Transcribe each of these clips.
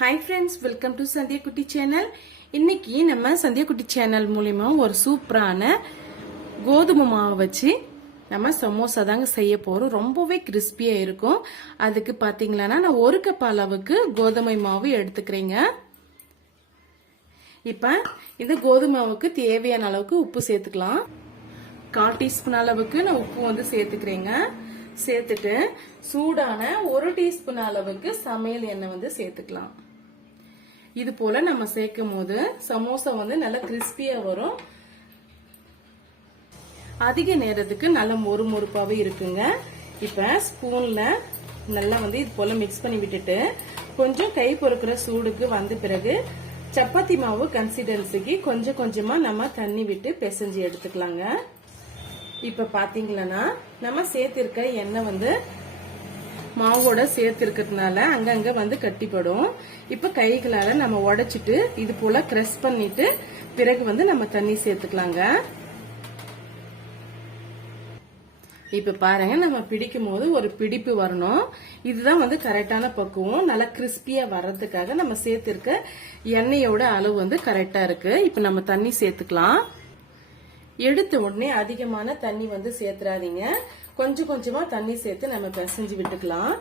Hi friends welcome to Sandhya Kutti channel இன்னைக்கு நம்ம சந்தியா குட்டி சேனல் மூலிமா ஒரு சூப்பரான கோதுமை மாவை வச்சு நம்ம சமோசா தாங்க செய்ய போகிறோம் ரொம்பவே கிறிஸ்பியாக இருக்கும். அதுக்கு பார்த்தீங்களான்னா நான் ஒரு கப் அளவுக்கு கோதுமை மாவு எடுத்துக்கிறேங்க. இப்போ இந்த கோதுமை மாவுக்கு தேவையான அளவுக்கு உப்பு சேர்த்துக்கலாம். கால் டீஸ்பூன் அளவுக்கு நான் உப்பு வந்து சேர்த்துக்கிறேங்க. சேர்த்துட்டு சூடான ஒரு டீஸ்பூன் அளவுக்கு சமையல் எண்ணெய் வந்து சேர்த்துக்கலாம். இது போல நம்ம சேர்க்கும் போது சமோசா வந்து நல்லா கிறிஸ்பியா வரும். அதிக நேரத்துக்கு நல்ல மொறு மொறுப்பாவே இருக்குங்க. இப்ப ஸ்பூன்ல நல்லா வந்து இது போல மிக்ஸ் பண்ணி விட்டுட்டு கொஞ்சம் கை பொறுக்கிற சூடுக்கு வந்த பிறகு சப்பாத்தி மாவு கன்சிஸ்டன்சிக்கு கொஞ்சம் கொஞ்சமா நம்ம தண்ணி விட்டு பிசைஞ்சு எடுத்துக்கலாங்க. இப்ப பாத்தீங்களன்னா நம்ம சேர்த்திருக்க எண்ணெய் வந்து மாவோட சேர்த்து இருக்கிறதுனால அங்கங்க வந்து கட்டிப்படும். இப்ப கைகளால நம்ம உடைச்சிட்டு இது போல க்ரெஸ் பண்ணிட்டு பிறகு வந்து நம்ம தண்ணி சேர்த்துக்கலாங்க. இப்ப பாருங்க நம்ம பிடிக்கும் போது ஒரு பிடிப்பு வரணும். இதுதான் வந்து கரெக்டான பக்குவம். நல்லா கிறிஸ்பியா வர்றதுக்காக நம்ம சேர்த்திருக்க எண்ணெயோட அளவு வந்து கரெக்டா இருக்கு. இப்ப நம்ம தண்ணி சேர்த்துக்கலாம். எடுத்த உடனே அதிகமான தண்ணி வந்து சேர்த்துறாதீங்க. கொஞ்சம் கொஞ்சமா தண்ணி சேர்த்து நம்ம பிசைஞ்சு விட்டுக்கலாம்.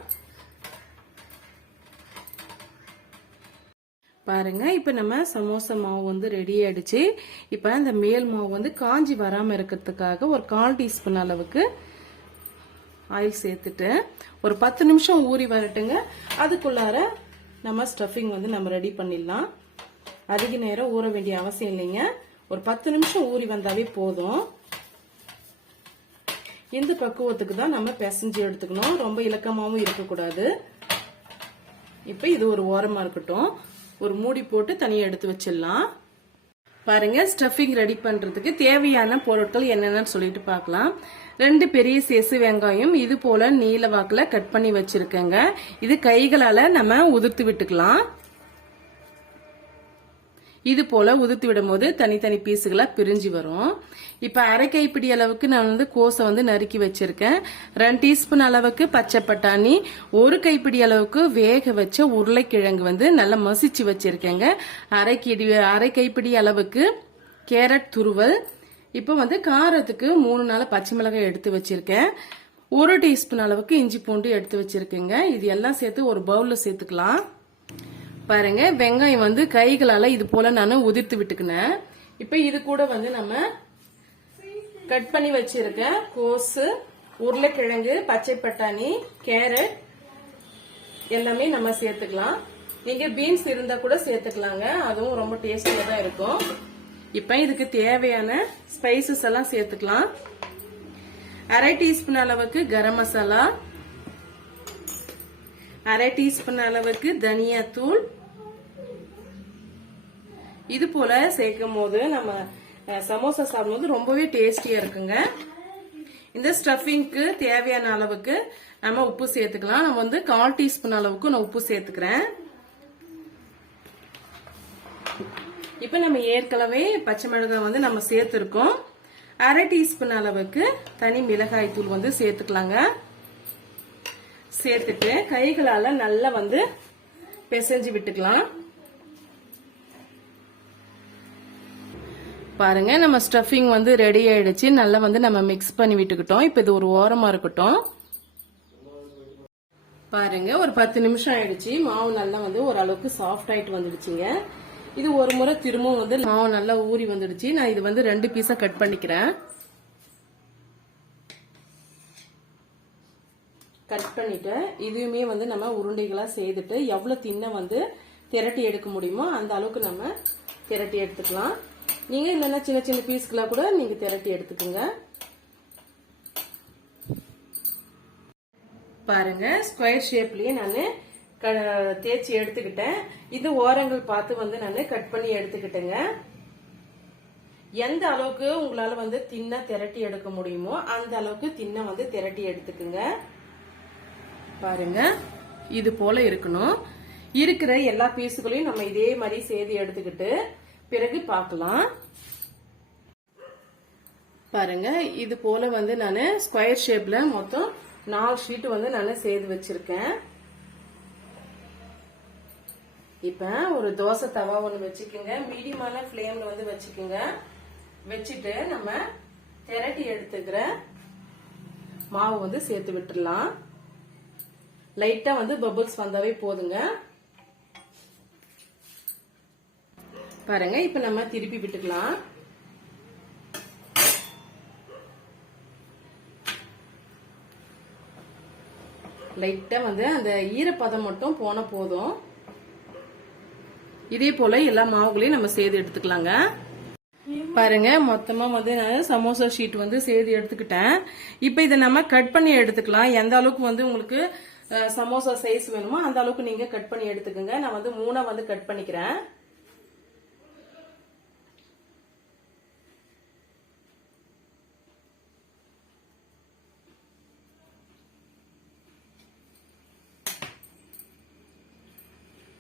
பாருங்க இப்ப நம்ம சமோசா மாவு வந்து ரெடி ஆயிடுச்சு. இப்ப இந்த மேல் மாவு வந்து காஞ்சி வராம இருக்கிறதுக்காக ஒரு கால் டீஸ்பூன் அளவுக்கு ஆயில் சேர்த்துட்டு ஒரு பத்து நிமிஷம் ஊறி வரட்டுங்க. அதுக்குள்ளார நம்ம ஸ்டஃபிங் வந்து நம்ம ரெடி பண்ணிடலாம். அதிக நேரம் ஊற வேண்டிய அவசியம் இல்லைங்க. ஒரு பத்து நிமிஷம் ஊறி வந்தாவே போதும். இந்த பக்குவத்துக்கு தான் நம்ம பிசைஞ்சு எடுத்துக்கணும். ரொம்ப இலக்கமாகவும் இருக்கக்கூடாது. இப்ப இது ஒரு ஓரமா இருக்கட்டும். ஒரு மூடி போட்டு தனியாக எடுத்து வச்சிடலாம். பாருங்க ஸ்டஃபிங் ரெடி பண்றதுக்கு தேவையான பொருட்கள் என்னென்னு சொல்லிட்டு பார்க்கலாம். ரெண்டு பெரிய சேசு வெங்காயம் இது போல நீல வாக்குல கட் பண்ணி வச்சிருக்கேங்க. இது கைகளால நம்ம உதிர்த்து விட்டுக்கலாம். இது போல உதிர்த்து விடும் போது தனித்தனி பீஸுகளா பிரிஞ்சு வரும். இப்ப அரை கைப்பிடி அளவுக்கு நான் வந்து கோஸை வந்து நறுக்கி வச்சிருக்கேன். ரெண்டு டீஸ்பூன் அளவுக்கு பச்சை பட்டாணி ஒரு கைப்பிடி அளவுக்கு வேக வச்ச உருளைக்கிழங்கு வந்து நல்லா மசிச்சு வச்சிருக்கேங்க. அரை கிடி அரை கைப்பிடி அளவுக்கு கேரட் துருவல். இப்போ வந்து காரத்துக்கு மூணு நாள் பச்சை மிளகாய் எடுத்து வச்சிருக்கேன். ஒரு டீஸ்பூன் அளவுக்கு இஞ்சி பூண்டு எடுத்து வச்சிருக்கேங்க. இது எல்லாம் சேர்த்து ஒரு பவுல்ல சேர்த்துக்கலாம். பாருங்க வெங்காயம் வந்து கைகளால இது போல நான் உதிர்த்து விட்டுக்கினேன். இப்ப இது கூட வந்து நம்ம கட் பண்ணி வச்சிருக்க கோசு உருளைக்கிழங்கு பச்சை பட்டாணி கேரட் எல்லாமே நம்ம சேர்த்துக்கலாம். நீங்க பீன்ஸ் இருந்தா கூட சேர்த்துக்கலாங்க. அதுவும் ரொம்ப டேஸ்டியா தான் இருக்கும். இப்ப இதுக்கு தேவையான ஸ்பைசஸ் எல்லாம் சேர்த்துக்கலாம். அரை டீஸ்பூன் அளவுக்கு கரம் மசாலா அரை டீஸ்பூன் அளவுக்கு தனியாத்தூள் இது போல சேர்க்கும் போது நம்ம சமோசா சாப்பிடும்போது ரொம்பவே டேஸ்டியா இருக்குங்க. இந்த ஸ்டஃபிங்க்கு தேவையான அளவுக்கு நம்ம உப்பு சேர்த்துக்கலாம். நம்ம வந்து கால் டீஸ்பூன் அளவுக்கு நான் உப்பு சேர்த்துக்கிறேன். இப்ப நம்ம ஏற்கனவே பச்சை மிளகாய் வந்து நம்ம சேர்த்திருக்கோம். அரை டீஸ்பூன் அளவுக்கு தனி மிளகாய் தூள் வந்து சேர்த்துக்கலாங்க. சேர்த்துட்டு கைகளால நல்லா வந்து பிசைஞ்சு விட்டுக்கலாம். பாருங்க நம்ம ஸ்டஃபிங் வந்து ரெடி ஆயிடுச்சு. நல்லா வந்து நம்ம மிக்ஸ் பண்ணி விட்டுக்கிட்டோம். இப்ப இது ஒரு ஓரமா இருக்கட்டும். பாருங்க ஒரு பத்து நிமிஷம் ஆயிடுச்சு. மாவு நல்லா வந்து ஓரளவுக்கு சாஃப்ட் ஆயிட்டு வந்துடுச்சுங்க. இது ஒரு முறை திரும்பவும் வந்து மாவு நல்லா ஊறி வந்துடுச்சு. நான் இது வந்து ரெண்டு பீஸா கட் பண்ணிக்கிறேன். கட் பண்ணிட்டு இதுவுமே வந்து நம்ம உருண்டைகளா செய்துட்டு எவ்வளவு தின்ன வந்து திரட்டி எடுக்க முடியுமோ அந்த அளவுக்கு நம்ம திரட்டி எடுத்துக்கலாம். நீங்க இல்லைன்னா சின்ன சின்ன பீஸ்களா கூட நீங்க திரட்டி எடுத்துக்கோங்க. பாருங்க ஸ்கொயர் ஷேப்லயே நான் தேய்ச்சி எடுத்துக்கிட்டேன். இது ஓரங்கள் பார்த்து வந்து நான் கட் பண்ணி எடுத்துக்கிட்டேங்க. எந்த அளவுக்கு உங்களால வந்து தின்ன திரட்டி எடுக்க முடியுமோ அந்த அளவுக்கு தின்ன வந்து திரட்டி எடுத்துக்குங்க. பாருங்க. இது போல இருக்கணும். இருக்கிற எல்லா பீஸுகளையும் நம்ம இதே மாதிரி சேர்த்து எடுத்துக்கிட்டு பிறகு பார்க்கலாம். பாருங்க. இது போல வந்து நான் ஸ்கொயர் ஷேப்ல மொத்தம் நாலு ஷீட் வந்து நான் சேர்த்து வச்சிருக்கேன். இப்ப ஒரு தோசை தவா ஒண்ணு வச்சுக்கோங்க. மீடியமான ஃப்ளேம்ல வந்து வச்சுக்கோங்க. வச்சுட்டு நம்ம திரட்டி எடுத்துக்கிற மாவு வந்து சேர்த்து விட்டுடலாம் லைட்டா வந்து பபிள்ஸ் வந்தாவே போதுங்க. பாருங்க இப்ப நம்ம திருப்பி விட்டுக்கலாம். லைட்டா வந்து அந்த ஈரப்பதம் மட்டும் போன போதும். இதே போல எல்லா மாவுகளையும் நம்ம சேர்த்து எடுத்துக்கலாங்க. பாருங்க மொத்தமா வந்து நான் சமோசா ஷீட் வந்து சேர்த்து எடுத்துக்கிட்டேன். இப்போ இதை நம்ம கட் பண்ணி எடுத்துக்கலாம். எந்த அளவுக்கு வந்து உங்களுக்கு சமோசா சைஸ் வேணுமோ? அந்த அளவுக்கு நீங்க கட் பண்ணி எடுத்துக்கோங்க. நான் வந்து மூணா வந்து கட் பண்ணிக்கிறேன்.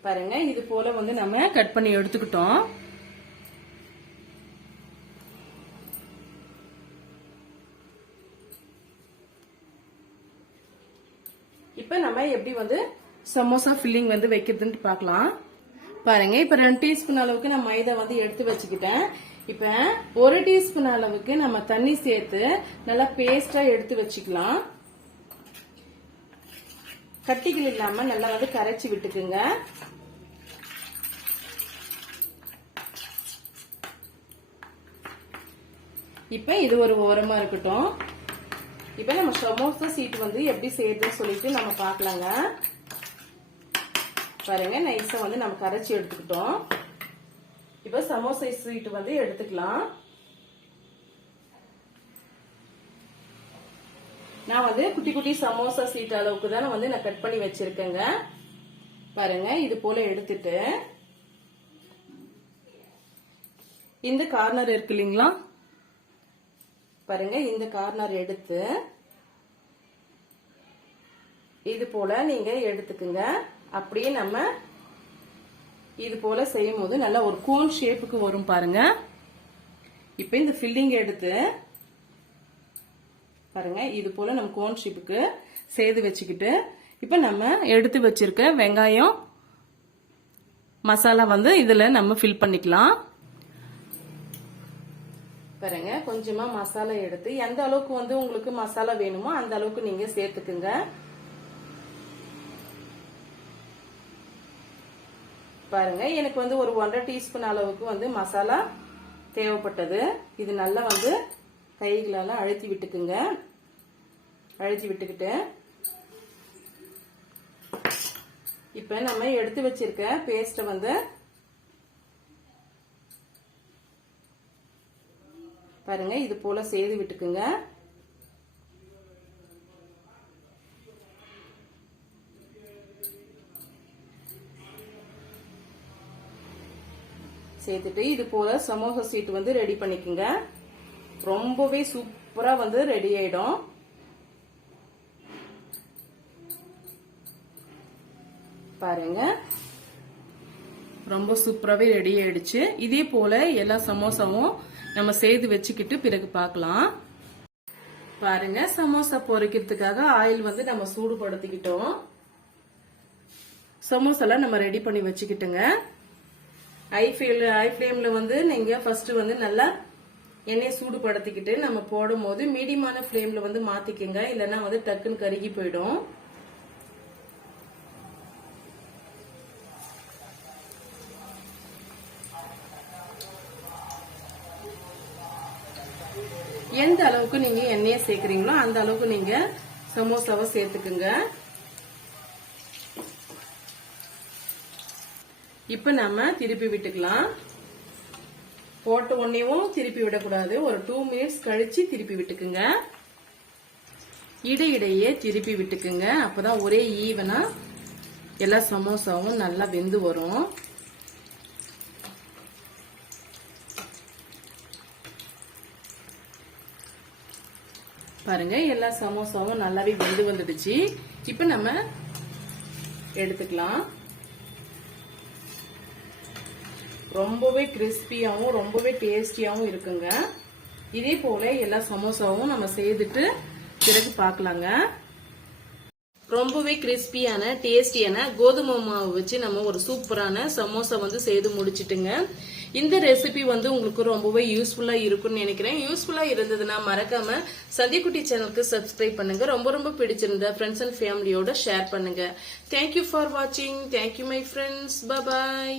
பாருங்க இது போல வந்து நம்ம கட் பண்ணி எடுத்துக்கிட்டோம். இப்போ நம்ம எப்படி வந்து சமோசா ஃபில்லிங் வந்து வைக்கிறதுன்னு பார்க்கலாம். பாருங்க இப்ப ரெண்டு டீஸ்பூன் அளவுக்கு நான் மைதா வந்து எடுத்து வச்சுக்கிட்டேன். இப்ப ஒரு டீஸ்பூன் அளவுக்கு நம்ம தண்ணி சேர்த்து நல்லா பேஸ்டா எடுத்து வச்சுக்கலாம். கட்டிகள் இல்லாம நல்லா வந்து கரைச்சி விட்டுக்குங்க. இப்ப இது ஒரு ஓரமா இருக்கட்டும். இப்ப நம்ம சமோசா சீட் வந்து எப்படி செய்யறதுன்னு சொல்லிட்டு நம்ம பார்க்கலாங்க. பாருங்க நைஸா வந்து நம்ம கரைச்சி எடுத்துக்கிட்டோம். இப்ப சமோசா ஸ்வீட் வந்து எடுத்துக்கலாம். நான் வந்து குட்டி குட்டி சமோசா சீட் அளவுக்கு தான் வந்து நான் கட் பண்ணி வச்சிருக்கேங்க. பாருங்க இது போல எடுத்துட்டு. இந்த கார்னர் இருக்கு இல்லைங்களா? பாருங்க இந்த கார்னர் எடுத்து இது போல நீங்க எடுத்துக்குங்க. அப்படியே நம்ம இது போல செய்யும் போது நல்ல ஒரு கோன் ஷேப்புக்கு வரும் பாருங்க. இப்ப இந்த ஃபில்லிங் எடுத்து பாருங்க இது போல நம்ம கோன் ஷேப்புக்கு செய்து வச்சுக்கிட்டு இப்ப நம்ம எடுத்து வச்சிருக்க வெங்காயம் மசாலா வந்து இதுல நம்ம ஃபில் பண்ணிக்கலாம். பாருங்க கொஞ்சமா மசாலா எடுத்து எந்த அளவுக்கு வந்து உங்களுக்கு மசாலா வேணுமோ அந்த அளவுக்கு நீங்க சேர்த்துக்குங்க. பாருங்க எனக்கு வந்து ஒரு ஒன்றரை டீஸ்பூன் அளவுக்கு வந்து மசாலா தேவைப்பட்டது. இது நல்லா வந்து கைகளால அழுத்தி விட்டுக்குங்க. அழுத்தி விட்டுக்கிட்டு. இப்ப நம்ம எடுத்து வச்சிருக்க பேஸ்ட வந்து பாருங்க இது போல செய்து விட்டுக்குங்க. சேர்த்துட்டு இது போல சமோசா சீட் வந்து ரெடி பண்ணிக்கோங்க. ரொம்பவே சூப்பரா வந்து ரெடி ஆயிடும். பாருங்க. ரொம்ப சூப்பராகவே ரெடி ஆயிடுச்சு. இதே போல எல்லா சமோசாவும் நம்ம செய்து வச்சுக்கிட்டு பிறகு பார்க்கலாம். பாருங்க சமோசா பொரிக்கிறதுக்காக ஆயில் வந்து நம்ம சூடுபடுத்திக்கிட்டோம். சமோசாலாம் நம்ம ரெடி பண்ணி வச்சுக்கிட்டுங்க. ஐ ஃபில் ஐ ஃப்ளேம்ல வந்து நீங்க ஃபர்ஸ்ட் வந்து நல்லா எண்ணெய் சூடுபடுத்திக்கிட்டு நம்ம போடும் போது மீடியமான ஃப்ளேம்ல வந்து மாத்திக்கங்க. இல்லைன்னா வந்து டக்குன்னு கருகி போயிடும். எந்த அளவுக்கு நீங்க எண்ணெயை சேர்க்குறீங்களோ அந்த அளவுக்கு நீங்க சமோசாவை சேர்த்துக்குங்க. இப்ப நம்ம திருப்பி விட்டுக்கலாம். போட்ட உடனேவும் திருப்பி விடக்கூடாது. ஒரு டூ மினிட்ஸ் கழிச்சு திருப்பி விட்டுக்குங்க. இடையிடையே திருப்பி விட்டுக்குங்க. அப்பதான் ஒரே ஈவனா எல்லா சமோசாவும் நல்லா வெந்து வரும். பாருங்க எல்லா சமோசாவும் நல்லாவே வெந்து வந்துடுச்சு. இப்ப நம்ம எடுத்துக்கலாம். ரொம்பவே கிறிஸ்பியாகவும் ரொம்பவே டேஸ்டியாகவும் இருக்குங்க. இதே போல எல்லா சமோசாவும் நம்ம செய்துட்டு பிறகு பார்க்கலாங்க. ரொம்பவே கிறிஸ்பியான டேஸ்டியான கோதுமை மாவு வச்சு நம்ம ஒரு சூப்பரான சமோசா வந்து செய்து முடிச்சிட்டுங்க. இந்த ரெசிபி வந்து உங்களுக்கு ரொம்பவே யூஸ்ஃபுல்லா இருக்கும்னு நினைக்கிறேன். யூஸ்ஃபுல்லா இருந்ததுன்னா மறக்காம சந்திக்குட்டி சேனலுக்கு சப்ஸ்கிரைப் பண்ணுங்க. ரொம்ப ரொம்ப பிடிச்சிருந்தா ஃப்ரெண்ட்ஸ் அண்ட் ஃபேமிலியோட ஷேர் பண்ணுங்க. தேங்க்யூ ஃபார் வாட்சிங் thank you my friends bye